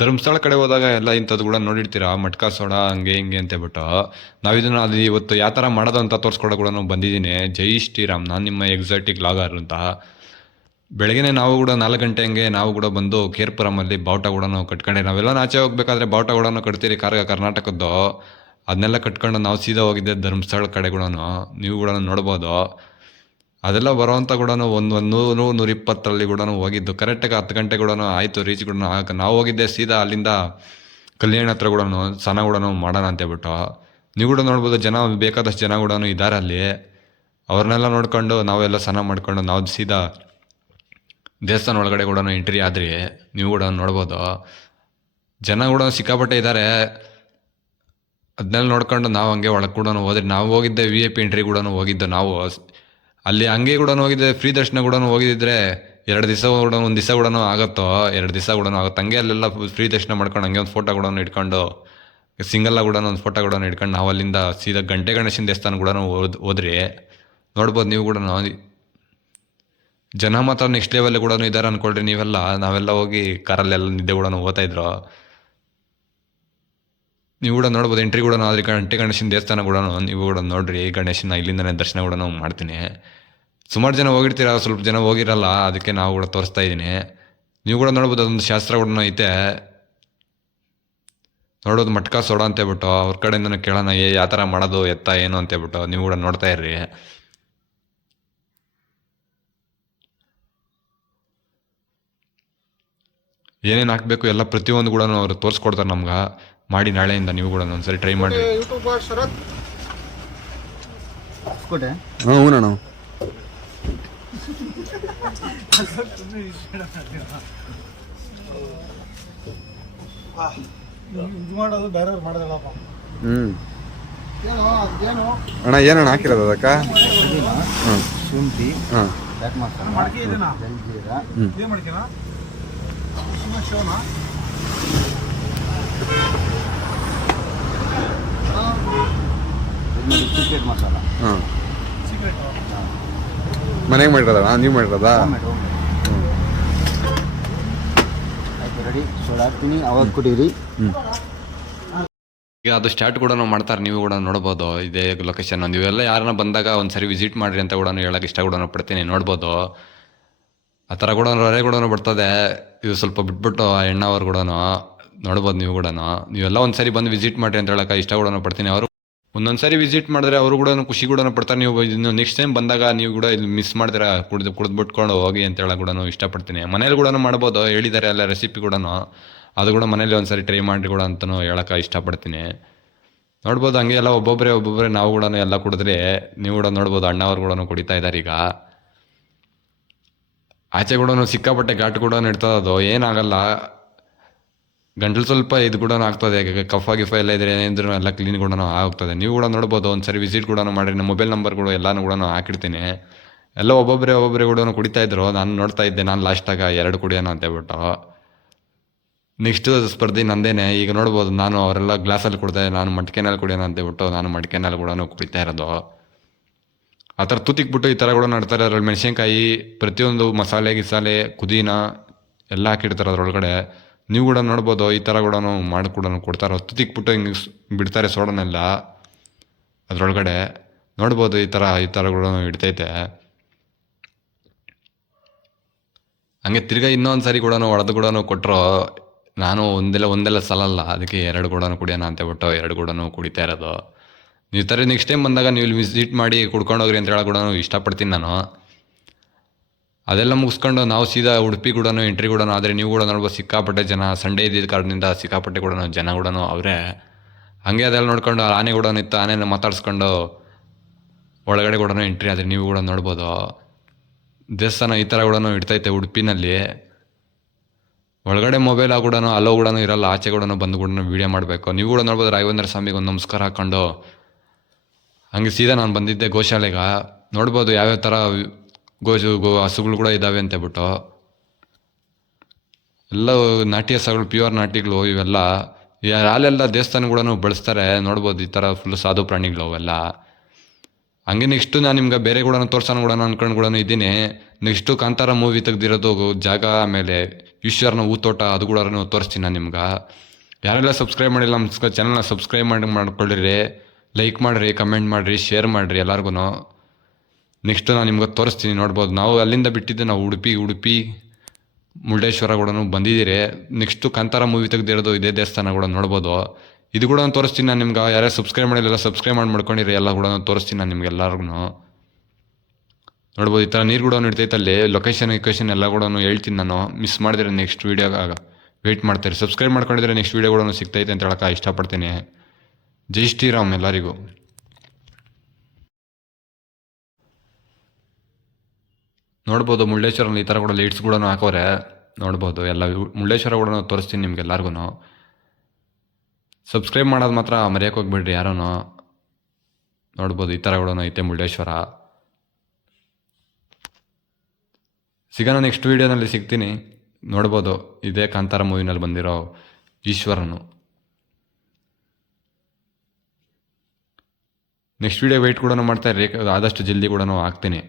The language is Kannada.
ಧರ್ಮಸ್ಥಳ ಕಡೆ ಹೋದಾಗ ಎಲ್ಲ ಇಂಥದ್ದು ಕೂಡ ನೋಡಿರ್ತೀರಾ, ಮಟ್ಕಾ ಸೋಡಾ ಹಂಗೆ ಹಿಂಗೆ ಅಂತ ಹೇಳ್ಬಿಟ್ಟು. ನಾವು ಇದನ್ನು ಅದು ಇವತ್ತು ಯಾವ ಥರ ಮಾಡೋದು ಅಂತ ತೋರಿಸ್ಕೊಡೋ ಕೂಡ ಬಂದಿದ್ದೀನಿ. ಜೈ ಶ್ರೀರಾಮ್, ನಾನು ನಿಮ್ಮ ಎಕ್ಸಾಟಿಕ್ ಲಾಗರ್ ಅಂತ. ಬೆಳಗ್ಗೆ ನಾವು ಕೂಡ 4 ಗಂಟೆ ಹಂಗೆ ನಾವು ಕೂಡ ಬಂದು ಕೇರ್ಪುರಮಲ್ಲಿ ಬಾವುಟ ಕೂಡ ಕಟ್ಕೊಂಡೆ. ನಾವೆಲ್ಲ ಆಚೆ ಹೋಗ್ಬೇಕಾದ್ರೆ ಬಾವುಟ ಕೂಡ ಕಟ್ತೀರಿ ಕರ್ನಾಟಕದ್ದು. ಅದನ್ನೆಲ್ಲ ಕಟ್ಕೊಂಡು ನಾವು ಸೀದಾ ಹೋಗಿದ್ದೆ ಧರ್ಮಸ್ಥಳ ಕಡೆ ಕೂಡ. ನೀವು ಕೂಡ ನೋಡ್ಬೋದು. ಅದೆಲ್ಲ ಬರೋವಂಥ ಕೂಡ ಒಂದು 100-120 ಕೂಡ ಹೋಗಿದ್ದು. ಕರೆಕ್ಟಾಗಿ 10 ಗಂಟೆ ಕೂಡ ಆಯಿತು ರೀಚ್ ಕೂಡ. ನಾವು ಹೋಗಿದ್ದೆ ಸೀದಾ ಅಲ್ಲಿಂದ ಕಲ್ಯಾಣ ಹತ್ರ ಕೂಡ ಸ್ನಾನ ಕೂಡ ಮಾಡೋಣ ಅಂತೇಳ್ಬಿಟ್ಟು. ನೀವು ಕೂಡ ನೋಡ್ಬೋದು, ಜನ ಬೇಕಾದಷ್ಟು ಜನ ಕೂಡ ಇದ್ದಾರೆ ಅಲ್ಲಿ. ಅವ್ರನ್ನೆಲ್ಲ ನೋಡ್ಕೊಂಡು ನಾವೆಲ್ಲ ಸ್ನಾನ ಮಾಡ್ಕೊಂಡು ನಾವು ಸೀದಾ ದೇವಸ್ಥಾನ ಒಳಗಡೆ ಕೂಡ ಎಂಟ್ರಿ ಆದ್ರಿ. ನೀವು ಕೂಡ ನೋಡ್ಬೋದು, ಜನ ಕೂಡ ಸಿಕ್ಕಾಪಟ್ಟೆ ಇದ್ದಾರೆ. ಅದನ್ನೆಲ್ಲ ನೋಡ್ಕೊಂಡು ನಾವು ಹಂಗೆ ಒಳಗೆ ಕೂಡ ಹೋದ್ರಿ. ನಾವು ಹೋಗಿದ್ದೆ VIP ಎಂಟ್ರಿ ಕೂಡ ಹೋಗಿದ್ದು. ನಾವು ಅಲ್ಲಿ ಹಂಗೆ ಕೂಡ ಹೋಗಿದ್ದೆ, ಫ್ರೀ ದರ್ಶನ ಕೂಡ ಹೋಗಿದ್ದಿದ್ರೆ 2 ದಿವಸ ಕೂಡ 1 ದಿವಸ ಕೂಡ ಆಗುತ್ತೋ, 2 ದಿವಸ ಕೂಡ ಆಗುತ್ತೆ. ಹಂಗೆ ಅಲ್ಲೆಲ್ಲ ಫ್ರೀ ದರ್ಶನ ಮಾಡ್ಕೊಂಡು ಹಂಗೆ ಒಂದು ಫೋಟೋ ಕೂಡ ಇಟ್ಕೊಂಡು, ಸಿಂಗಲ್ಲ ಕೂಡ ಒಂದು ಫೋಟೋ ಕೂಡ ಇಟ್ಕೊಂಡು ನಾವು ಅಲ್ಲಿಂದ ಸೀದಾ ಗಂಟೆ ಗಣೇಶನ ದೇವಸ್ಥಾನ ಕೂಡ ಹೋದ್ರಿ. ನೋಡ್ಬೋದು ನೀವು ಕೂಡ. ಜನ ಮಾತ್ರ ನೆಕ್ಸ್ಟ್ ಲೆವೆಲ್ ಕೂಡ ಇದ್ದಾರೆ ಅಂದ್ಕೊಳ್ರಿ ನೀವೆಲ್ಲ. ನಾವೆಲ್ಲ ಹೋಗಿ ಕಾರಲ್ಲೆಲ್ಲ ನಿದ್ದೆ ಕೂಡ ಓದ್ತಾಯಿದ್ರು. ನೀವು ಕೂಡ ನೋಡ್ಬೋದು, ಎಂಟ್ರಿ ಕೂಡ ಆದರೆ ಗಂಟೆ ಗಣೇಶನ ದೇವಸ್ಥಾನ ಕೂಡ ನೀವು ಕೂಡ ನೋಡ್ರಿ. ಗಣೇಶನ ಇಲ್ಲಿಂದನೇ ದರ್ಶನ ಕೂಡ ಮಾಡ್ತೀನಿ. ಸುಮಾರು ಜನ ಹೋಗಿರ್ತೀರ, ಸ್ವಲ್ಪ ಜನ ಹೋಗಿರಲ್ಲ, ಅದಕ್ಕೆ ನಾವು ಕೂಡ ತೋರಿಸ್ತಾ ಇದ್ದೀನಿ. ನೀವು ಕೂಡ ನೋಡ್ಬೋದು, ಅದೊಂದು ಶಾಸ್ತ್ರ ಕೂಡ ಐತೆ ನೋಡೋದು, ಮಟ್ಕಾ ಸೋಡಾ ಅಂತೇಳ್ಬಿಟ್ಟು. ಅವ್ರ ಕಡೆಯಿಂದ ಕೇಳೋಣ ಯಾವ ಥರ ಮಾಡೋದು ಎತ್ತ ಏನು ಅಂತೇಳ್ಬಿಟ್ಟು. ನೀವು ಕೂಡ ನೋಡ್ತಾ ಇರ್ರಿ. ಏನೇನು ಹಾಕಬೇಕು ಎಲ್ಲ ಪ್ರತಿಯೊಂದು ಕೂಡ ಅವರು ತೋರಿಸ್ಕೊಡ್ತಾರೆ ನಮ್ಗೆ. ಮಾಡಿ ನಾಳೆಯಿಂದ ನೀವು ಕೂಡ ಒಂದ್ಸರಿ ಟ್ರೈ ಮಾಡಿ. ಹ್ಞೂ ಮಾಡೋದು ಬೇರೆಯವ್ರು ಮಾಡೋದಲ್ಲಪ್ಪ. ಅಣ್ಣ ಏನಣ್ಣ ಹಾಕಿರೋದು ಅದಕ್ಕೆ? ಶುಂಠಿ, ಹಾಂ, ಚಾಟ್ ಮಸಾಲ, ಜಲ್ಜೀರ, ಸೀಕ್ರೆಟ್ ಮಸಾಲ. ಹಾಂ, ಮನೆಗೆ ಮಾಡಿರೋದಣ್ಣ? ನೀವು ಮಾಡಿರೋದಾ? ಆಯ್ತು, ರೆಡಿ. ಸೋಡಾ ಹಾಕ್ತೀನಿ, ಅವಾಗ ಕುಡೀರಿ. ಈಗ ಅದು ಸ್ಟಾರ್ಟ್ ಕೂಡ ಮಾಡ್ತಾರೆ. ನೀವು ಕೂಡ ನೋಡ್ಬೋದು, ಇದೇ ಲೊಕೇಶನ್. ನೀವೆಲ್ಲ ಯಾರನ್ನ ಬಂದಾಗ ಒಂದ್ಸರಿ ವಿಸಿಟ್ ಮಾಡಿರಿ ಅಂತ ಕೂಡ ಹೇಳೋಕೆ ಇಷ್ಟ ಕೂಡ ಪಡ್ತೀನಿ. ನೋಡ್ಬೋದು, ಆ ಥರ ಕೂಡ ರೊರೆ ಕೂಡ ಬರ್ತದೆ. ಇದು ಸ್ವಲ್ಪ ಬಿಟ್ಬಿಟ್ಟು ಆ ಎಣ್ಣವ್ರು ಕೂಡ ನೋಡ್ಬೋದು. ನೀವು ಕೂಡ ನೀವೆಲ್ಲ ಒಂದ್ಸರಿ ಬಂದು ವಿಸಿಟ್ ಮಾಡಿರಿ ಅಂತ ಹೇಳೋಕೆ ಇಷ್ಟ ಕೂಡ ಪಡ್ತೀನಿ. ಅವರು ಒಂದೊಂದು ಸರಿ ವಿಸಿಟ್ ಮಾಡಿದ್ರೆ ಅವರು ಕೂಡ ಖುಷಿ ಕೂಡ ಪಡ್ತಾರೆ. ನೀವು ಇನ್ನು ನೆಕ್ಸ್ಟ್ ಟೈಮ್ ಬಂದಾಗ ನೀವು ಕೂಡ ಇಲ್ಲಿ ಮಿಸ್ ಮಾಡ್ತೀರಾ, ಕುಡಿದ್ಬಿಟ್ಕೊಂಡು ಹೋಗಿ ಅಂತ ಹೇಳೋಕೆ ಕೂಡ ಇಷ್ಟಪಡ್ತೀನಿ. ಮನೇಲಿ ಕೂಡ ಮಾಡ್ಬೋದು, ಹೇಳಿದ್ದಾರೆ ಅಲ್ಲ ರೆಸಿಪಿ ಕೂಡ. ಅದು ಕೂಡ ಮನೇಲಿ ಒಂದ್ಸರಿ ಟ್ರೈ ಮಾಡಿ ಕೂಡ ಅಂತಲೂ ಹೇಳೋಕೆ ಇಷ್ಟಪಡ್ತೀನಿ. ನೋಡ್ಬೋದು, ಹಂಗೆ ಎಲ್ಲ ಒಬ್ಬೊಬ್ಬರೇ ನಾವು ಕೂಡ ಎಲ್ಲ ಕುಡಿದ್ರೆ ನೀವು ಕೂಡ ನೋಡ್ಬೋದು, ಅಣ್ಣವ್ರು ಕೂಡ ಕುಡಿತಾ ಇದ್ದಾರೆ. ಈಗ ಆಚೆ ಕೂಡ ಸಿಕ್ಕಾಪಟ್ಟೆ ಘಾಟ್ ಕೂಡ ಇರ್ತದೆ. ಅದು ಏನಾಗಲ್ಲ, ಗಂಟಲು ಸ್ವಲ್ಪ ಇದು ಕೂಡ ಆಗ್ತದೆ. ಕಫ ಗಿಫ ಎಲ್ಲ ಇದ್ರೆ ಏನಿದ್ರು ಎಲ್ಲ ಕ್ಲೀನ್ ಕೂಡ ಆಗ್ತದೆ. ನೀವು ಕೂಡ ನೋಡ್ಬೋದು, ಒಂದ್ಸರಿ ವಿಸಿಟ್ ಕೂಡ ಮಾಡಿರಿ. ನಮ್ಮ ಮೊಬೈಲ್ ನಂಬರ್ಗಳು ಎಲ್ಲನೂ ಕೂಡ ಹಾಕಿರ್ತೀನಿ. ಎಲ್ಲ ಒಬ್ಬೊಬ್ಬರೇ ಕೂಡ ಕುಡಿತಾ ಇದ್ರು. ನಾನು ನೋಡ್ತಾ ಇದ್ದೆ, ನಾನು ಲಾಸ್ಟಾಗ 2 ಕುಡಿಯೋಣ ಅಂತ ಹೇಳ್ಬಿಟ್ಟು. ನೆಕ್ಸ್ಟ್ ಸ್ಪರ್ಧೆ ನಂದೇನೆ. ಈಗ ನೋಡ್ಬೋದು, ನಾನು ಅವರೆಲ್ಲ ಗ್ಲಾಸಲ್ಲಿ ಕುಡ್ದೆ, ನಾನು ಮಟ್ಕೆನಲ್ಲಿ ಕುಡಿಯೋಣ ಅಂತ ಹೇಳ್ಬಿಟ್ಟು ನಾನು ಮಟ್ಕೆನಲ್ಲಿ ಕೂಡ ಕುಡಿತಾ ಇರೋದು. ಆ ಥರ ತುತ್ತಿಕ್ಬಿಟ್ಟು ಈ ಥರ ಕೂಡ ಮಾಡ್ತಾರೆ. ಅದ್ರಲ್ಲಿ ಮೆಣಸಿನ್ಕಾಯಿ, ಪ್ರತಿಯೊಂದು ಮಸಾಲೆ ಗಿಸಾಲೆ ಪುದೀನ ಎಲ್ಲ ಹಾಕಿರ್ತಾರೆ ಅದರೊಳಗಡೆ. ನೀವು ಕೂಡ ನೋಡ್ಬೋದು, ಈ ಥರ ಕೂಡ ಮಾಡಿ ಕೂಡ ಕೊಡ್ತಾರೆ. ತುತ್ತಿಕ್ಬಿಟ್ಟು ಹಿಂಗೆ ಬಿಡ್ತಾರೆ ಸೋಡನೆಲ್ಲ ಅದರೊಳಗಡೆ. ನೋಡ್ಬೋದು, ಈ ಥರ ಕೂಡ ಇಡ್ತೈತೆ. ಹಂಗೆ ತಿರ್ಗಾ ಇನ್ನೊಂದು ಸರಿ ಕೂಡ ಹೊಡೆದು ಕೂಡ ಕೊಟ್ಟರು. ನಾನು ಒಂದೆಲ್ಲ ಸಲಲ್ಲ, ಅದಕ್ಕೆ 2 ಕೂಡ ಕುಡಿಯೋಣ ಅಂತೇಳ್ಬಿಟ್ಟು 2 ಕೂಡ ಕುಡಿತಾ ಇರೋದು. ನೀವು ಥರ ನೆಕ್ಸ್ಟ್ ಟೈಮ್ ಬಂದಾಗ ನೀವು ಇಲ್ಲಿ ವಿಸಿಟ್ ಮಾಡಿ ಕುಡ್ಕೊಂಡೋಗ್ರಿ ಅಂತ ಹೇಳೋ ಕೂಡ ಇಷ್ಟಪಡ್ತೀನಿ ನಾನು. ಅದೆಲ್ಲ ಮುಗಿಸ್ಕೊಂಡು ನಾವು ಸೀದಾ ಉಡುಪಿ ಕೂಡ ಎಂಟ್ರಿ ಕೂಡ ಆದರೆ ನೀವು ಕೂಡ ನೋಡ್ಬೋದು, ಸಿಕ್ಕಾಪಟ್ಟೆ ಜನ. ಸಂಡೇ ಇದ್ದಿದ್ದ ಕಾರಣದಿಂದ ಸಿಕ್ಕಾಪಟ್ಟೆ ಕೂಡ ಜನ ಕೂಡ ಅವರೇ. ಹಾಗೆ ಅದೆಲ್ಲ ನೋಡ್ಕೊಂಡು ಆನೆ ಕೂಡ ಇತ್ತು, ಆನೆನ ಮಾತಾಡ್ಸ್ಕೊಂಡು ಒಳಗಡೆ ಕೂಡ ಎಂಟ್ರಿ ಆದರೆ ನೀವು ಕೂಡ ನೋಡ್ಬೋದು. ದೇವಸ್ಥಾನ ಈ ಥರ ಕೂಡ ಇಡ್ತೈತೆ ಉಡುಪಿನಲ್ಲಿ. ಒಳಗಡೆ ಮೊಬೈಲ್ ಕೂಡ ಅಲೋ ಕೂಡ ಇರಲ್ಲ, ಆಚೆ ಕೂಡ ಬಂದು ಕೂಡ ವೀಡಿಯೋ ಮಾಡಬೇಕು. ನೀವು ಕೂಡ ನೋಡ್ಬೋದು, ರಾಘವೇಂದ್ರ ಸ್ವಾಮಿಗೆ ಒಂದು ನಮಸ್ಕಾರ ಹಾಕ್ಕೊಂಡು ಹಂಗೆ ಸೀದಾ ನಾನು ಬಂದಿದ್ದೆ ಗೋಶಾಲೆಗೆ. ನೋಡ್ಬೋದು ಯಾವ್ಯಾವ ಥರ ಹಸುಗಳು ಕೂಡ ಇದ್ದಾವೆ ಅಂತೇಳ್ಬಿಟ್ಟು. ಎಲ್ಲ ನಾಟಿ ಹಸುಗಳು, ಪ್ಯೂರ್ ನಾಟಿಗಳು ಇವೆಲ್ಲ. ಅಲ್ಲೆಲ್ಲ ದೇವಸ್ಥಾನ ಕೂಡ ಬಳಸ್ತಾರೆ. ನೋಡ್ಬೋದು, ಈ ಥರ ಫುಲ್ ಸಾಧು ಪ್ರಾಣಿಗಳು ಅವೆಲ್ಲ. ಹಂಗೆ ನೆಕ್ಸ್ಟು ನಾನು ನಿಮ್ಗೆ ಬೇರೆ ಕೂಡ ತೋರ್ಸೋಣ ಕೂಡ ಅಂದ್ಕೊಂಡು ಕೂಡ ಇದ್ದೀನಿ. ನೆಕ್ಸ್ಟು ಕಾಂತಾರ ಮೂವಿ ತೆಗ್ದಿರೋದು ಜಾಗ, ಆಮೇಲೆ ಈಶ್ವರನ ಊತೋಟ, ಅದು ಕೂಡ ತೋರಿಸ್ತೀನಿ ನಾನು ನಿಮ್ಗೆ. ಯಾರೆಲ್ಲ ಸಬ್ಸ್ಕ್ರೈಬ್ ಮಾಡಿಲ್ಲ ನಮ್ಮ ಚಾನಲ್ನ ಸಬ್ಸ್ಕ್ರೈಬ್ ಮಾಡ್ಕೊಳ್ಳಿರಿ, ಲೈಕ್ ಮಾಡಿರಿ, ಕಮೆಂಟ್ ಮಾಡಿರಿ, ಶೇರ್ ಮಾಡಿರಿ ಎಲ್ಲರಿಗೂ. ನೆಕ್ಸ್ಟು ನಾನು ನಿಮ್ಗೆ ತೋರಿಸ್ತೀನಿ, ನೋಡ್ಬೋದು. ನಾವು ಅಲ್ಲಿಂದ ಬಿಟ್ಟಿದ್ದೆ, ನಾವು ಉಡುಪಿ ಮುರುಡೇಶ್ವರ ಕೂಡ ಬಂದಿದ್ದೀರಿ. ನೆಕ್ಸ್ಟು ಕಾಂತಾರ ಮೂವಿ ತೆಗ್ದಿರೋದು ಇದೇ ದೇವಸ್ಥಾನ ಕೂಡ ನೋಡ್ಬೋದು. ಇದು ಕೂಡ ತೋರಿಸ್ತೀನಿ ನಾನು ನಿಮ್ಗೆ. ಯಾರ್ಯಾರು ಸಬ್ಸ್ಕ್ರೈಬ್ ಮಾಡಿಲ್ಲ ಸಬ್ಸ್ಕ್ರೈಬ್ ಮಾಡ್ಕೊಂಡಿರಿ, ಎಲ್ಲ ಕೂಡ ತೋರಿಸ್ತೀನಿ ನಾನು ನಿಮ್ಗೆ ಎಲ್ಲರಿಗೂ. ನೋಡ್ಬೋದು ಈ ಥರ ನೀರು ಕೂಡ ಇಡ್ತೈತೆ ಅಲ್ಲಿ. ಲೊಕೇಶನ್ ಎಲ್ಲ ಕೂಡ ಹೇಳ್ತೀನಿ ನಾನು. ಮಿಸ್ ಮಾಡಿದ್ರೆ ನೆಕ್ಸ್ಟ್ ವೀಡಿಯೋಗ ವೆಯ್ಟ್ ಮಾಡ್ತಾರೆ. ಸಬ್ಸ್ಕ್ರೈಬ್ ಮಾಡ್ಕೊಂಡಿದ್ರೆ ನೆಕ್ಸ್ಟ್ ವೀಡಿಯೋ ಕೂಡ ಸಿಗ್ತೈತೆ ಅಂತ ಹೇಳೋಕೆ ಇಷ್ಟಪಡ್ತೀನಿ. ಜೈ ಶ್ರೀರಾಮ್ ಎಲ್ಲರಿಗೂ. ನೋಡ್ಬೋದು ಮುರುಡೇಶ್ವರಲ್ಲಿ ಈ ಥರ ಕೂಡ ಲೈಟ್ಸ್ ಕೂಡ ಹಾಕೋರೆ, ನೋಡ್ಬೋದು. ಎಲ್ಲ ಮುರುಡೇಶ್ವರ ಕೂಡ ತೋರಿಸ್ತೀನಿ ನಿಮ್ಗೆ ಎಲ್ಲರಿಗೂ. ಸಬ್ಸ್ಕ್ರೈಬ್ ಮಾಡೋದು ಮಾತ್ರ ಮರೆಯೋಕೆ ಹೋಗ್ಬಿಡ್ರಿ ಯಾರೂ. ನೋಡ್ಬೋದು ಈ ಥರ ಕೂಡ ಐತೆ ಮುರುಡೇಶ್ವರ. ಸಿಗೋಣ ನೆಕ್ಸ್ಟ್ ವೀಡಿಯೋನಲ್ಲಿ ಸಿಗ್ತೀನಿ. ನೋಡ್ಬೋದು ಇದೇ ಕಾಂತಾರ ಮೂವಿನಲ್ಲಿ ಬಂದಿರೋ ಈಶ್ವರನು. ನೆಕ್ಸ್ಟ್ ವೀಡಿಯೋ ವೆಯ್ಟ್ ಕೂಡ ಮಾಡ್ತಾ ಇರಿ, ಆದಷ್ಟು ಜಲ್ದಿ ಕೂಡ ಹಾಕ್ತೀನಿ.